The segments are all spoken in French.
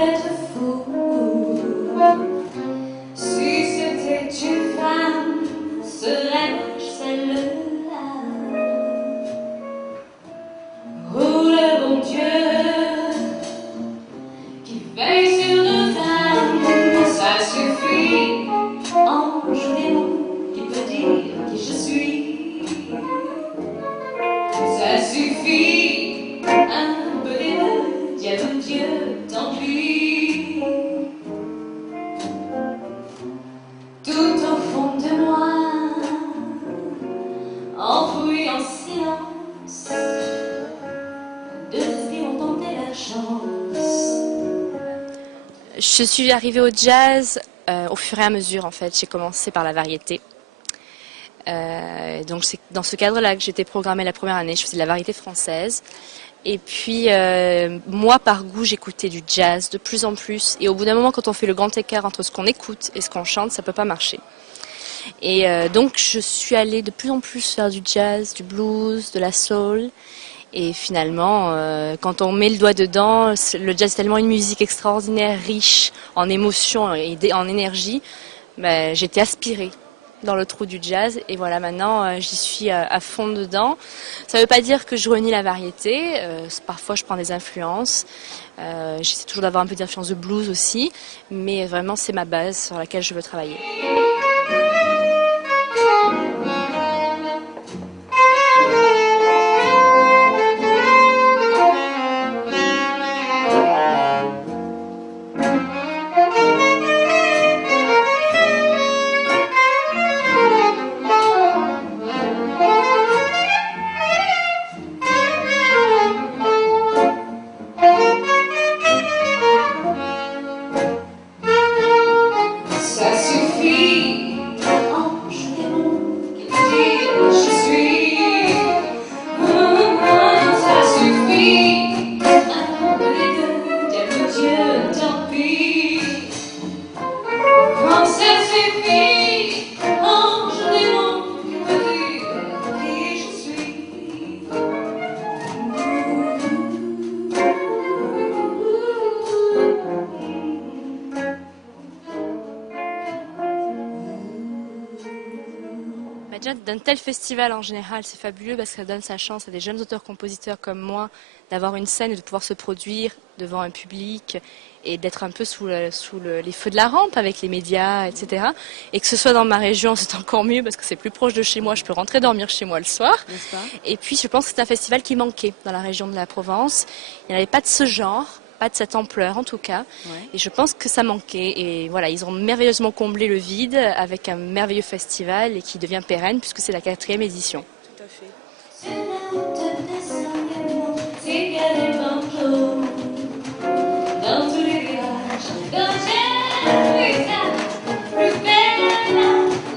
être fou. Si c'était une femme, serais-je celle-là? Oh le bon Dieu qui veille sur nos âmes, ça suffit. Ange démon qui peut dire qui je suis, ça suffit. Un peu des deux, diable Dieu, tant pis. Tout au fond de moi, enfoui en silence, deux esprits ont tenté la chance. Je suis arrivée au jazz au fur et à mesure, en fait. J'ai commencé par la variété. Donc c'est dans ce cadre-là que j'étais programmée la première année. Je faisais de la variété française. Et puis, moi, par goût, j'écoutais du jazz de plus en plus. Et au bout d'un moment, quand on fait le grand écart entre ce qu'on écoute et ce qu'on chante, ça peut pas marcher. Et donc, je suis allée de plus en plus faire du jazz, du blues, de la soul. Et finalement, quand on met le doigt dedans, le jazz est tellement une musique extraordinaire, riche en émotions et en énergie. Ben, j'étais aspirée dans le trou du jazz et voilà, maintenant j'y suis à fond dedans. Ça ne veut pas dire que je renie la variété, parfois je prends des influences, j'essaie toujours d'avoir un peu d'influence de blues aussi, mais vraiment c'est ma base sur laquelle je veux travailler. Ça suffit, ange démon qui dit je suis. Ça suffit, un peu les deux, diable Dieu, tant pis. Ça suffit, ange démon qui peut dire qui je suis. Déjà, d'un tel festival en général, c'est fabuleux parce que ça donne sa chance à des jeunes auteurs-compositeurs comme moi d'avoir une scène et de pouvoir se produire devant un public et d'être un peu sous les feux de la rampe avec les médias, etc. Et que ce soit dans ma région, c'est encore mieux parce que c'est plus proche de chez moi, je peux rentrer dormir chez moi le soir. N'est-ce pas? Et puis je pense que c'est un festival qui manquait dans la région de la Provence. Il n'y avait pas de ce genre, pas de cette ampleur en tout cas. Ouais. Et je pense que ça manquait. Et voilà, ils ont merveilleusement comblé le vide avec un merveilleux festival et qui devient pérenne puisque c'est la 4e édition. Tout à fait. C'est la route des Saint-Guémons, c'est qu'il y a des manteaux dans tous les villages. Quand j'ai vu ça, plus belle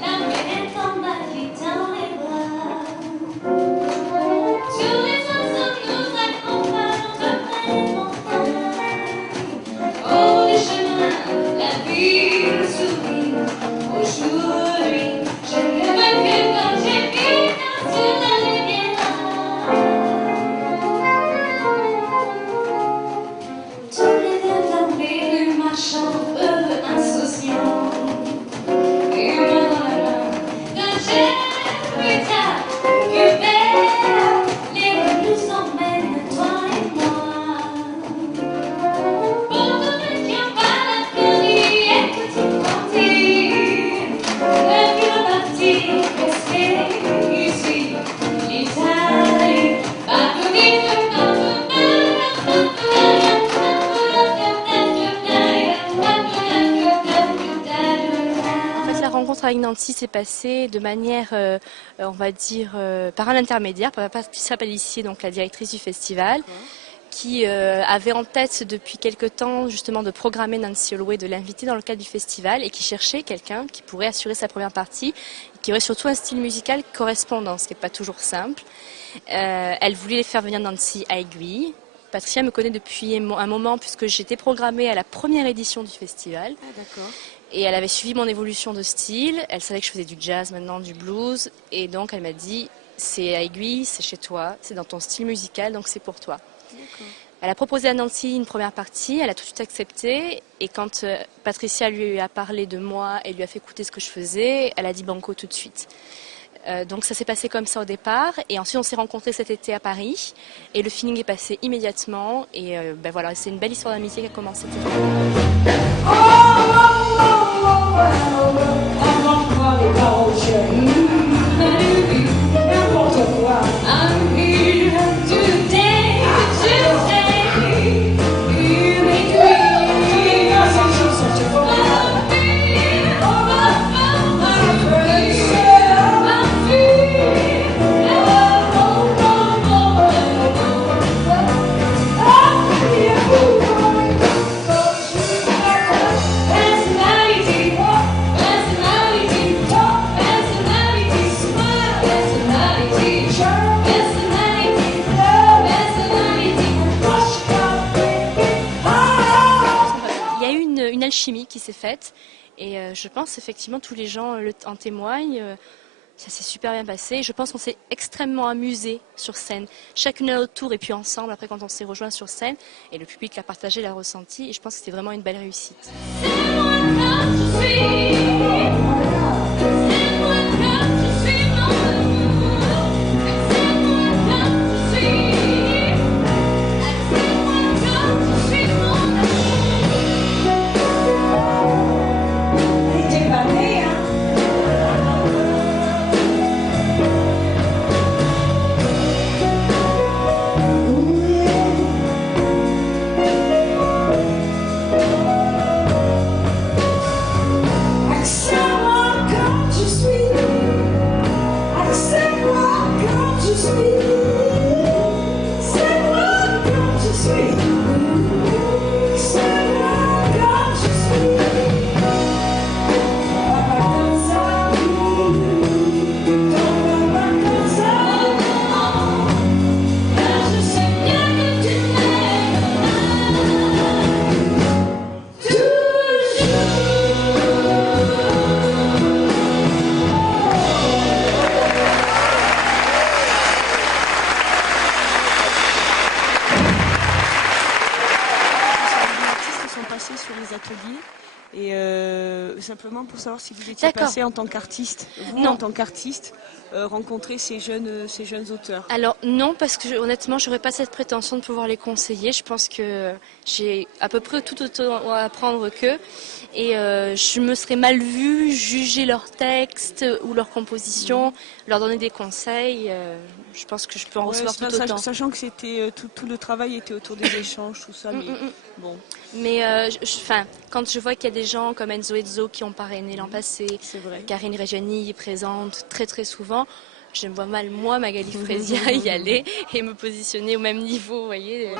la mer est en m'agitant les bras. Sur les oiseaux qui nous accompagnent, on se près des montagnes. Au bout des chemins, la vie sourit. Aujourd'hui, je ne veux que quand j'ai vu sur la rivière. Tous les deux du marchand, heureux, insouciants, et moi dans la main. Quand j'ai vu ça, que belle, les rues nous emmènent, toi et moi. Pour tous ceux qui ont pas la folie, écoutez mentir. Le vieux parti, resté ici, l'Italie, parcouru En fait, la rencontre avec Nancy s'est passée de manière, on va dire, par un intermédiaire, par Patricia Palissier, donc la directrice du festival, qui avait en tête depuis quelque temps justement de programmer Nancy Holloway, de l'inviter dans le cadre du festival et qui cherchait quelqu'un qui pourrait assurer sa première partie et qui aurait surtout un style musical correspondant, ce qui n'est pas toujours simple. Elle voulait faire venir Nancy à Aiguille. Patricia me connaît depuis un moment puisque j'étais programmée à la première édition du festival. Ah, d'accord. Et elle avait suivi mon évolution de style. Elle savait que je faisais du jazz maintenant, du blues. Et donc elle m'a dit, c'est à Aiguille, c'est chez toi, c'est dans ton style musical, donc c'est pour toi. D'accord. Elle a proposé à Nancy une première partie, elle a tout de suite accepté. Et quand Patricia lui a parlé de moi et lui a fait écouter ce que je faisais, elle a dit banco tout de suite. Donc ça s'est passé comme ça au départ. Et ensuite on s'est rencontrés cet été à Paris. Et le feeling est passé immédiatement. Et ben voilà, c'est une belle histoire d'amitié qui a commencé. Une alchimie qui s'est faite et je pense effectivement tous les gens en témoignent. Ça s'est super bien passé. Je pense qu'on s'est extrêmement amusé sur scène, chacune à notre tour et puis ensemble après quand on s'est rejoint sur scène et le public l'a partagé, l'a ressenti et je pense que c'était vraiment une belle réussite. sur les ateliers et simplement pour savoir si vous étiez passé en tant qu'artiste, vous en tant qu'artiste, rencontrer ces jeunes auteurs. Alors non, parce que honnêtement, j'aurais pas cette prétention de pouvoir les conseiller. Je pense que j'ai à peu près tout autant à apprendre qu'eux. Et je me serais mal vue juger leurs textes ou leurs compositions, leur donner des conseils. Je pense que je peux en recevoir tout autant. Sachant que c'était tout le travail était autour des échanges, tout ça. Mais bon. Mais quand je vois qu'il y a des gens comme Enzo Ezzo qui ont parrainé l'an passé, Karine Reggiani est présente très très souvent. Je me vois mal, moi, Magali Frezia, y aller et me positionner au même niveau, vous voyez.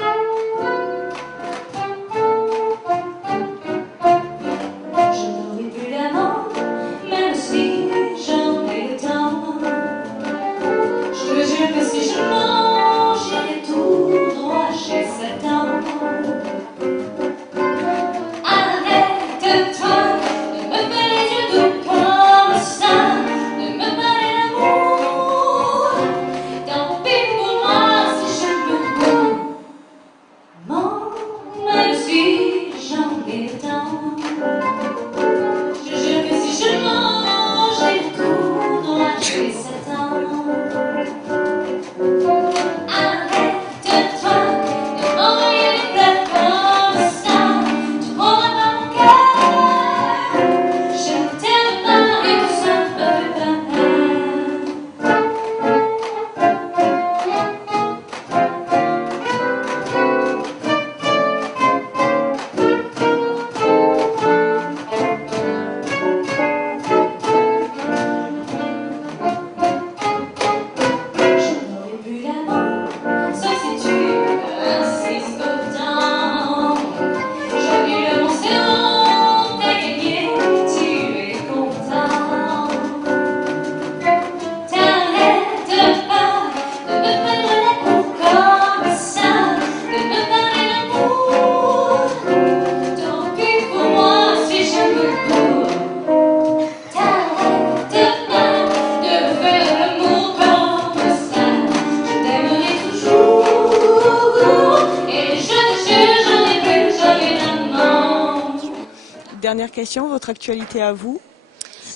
dernière question, votre actualité à vous?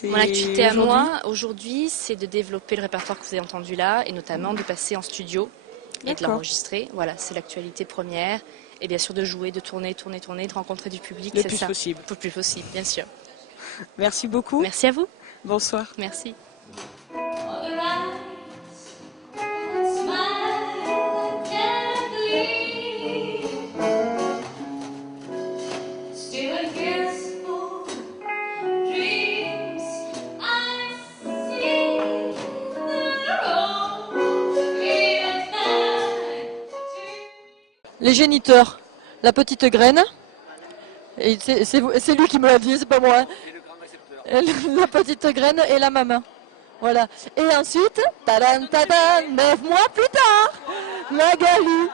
Mon actualité à moi, aujourd'hui, c'est de développer le répertoire que vous avez entendu là, et notamment de passer en studio et de l'enregistrer. Voilà, c'est l'actualité première. Et bien sûr de jouer, de tourner, de rencontrer du public. Le plus possible. Le plus possible, bien sûr. Merci beaucoup. Merci à vous. Bonsoir. Merci. Les géniteurs, la petite graine, et c'est lui qui me l'a dit, c'est pas moi. La petite graine et la maman. Voilà. Et ensuite, tadam, tadam, 9 mois plus tard, Magali.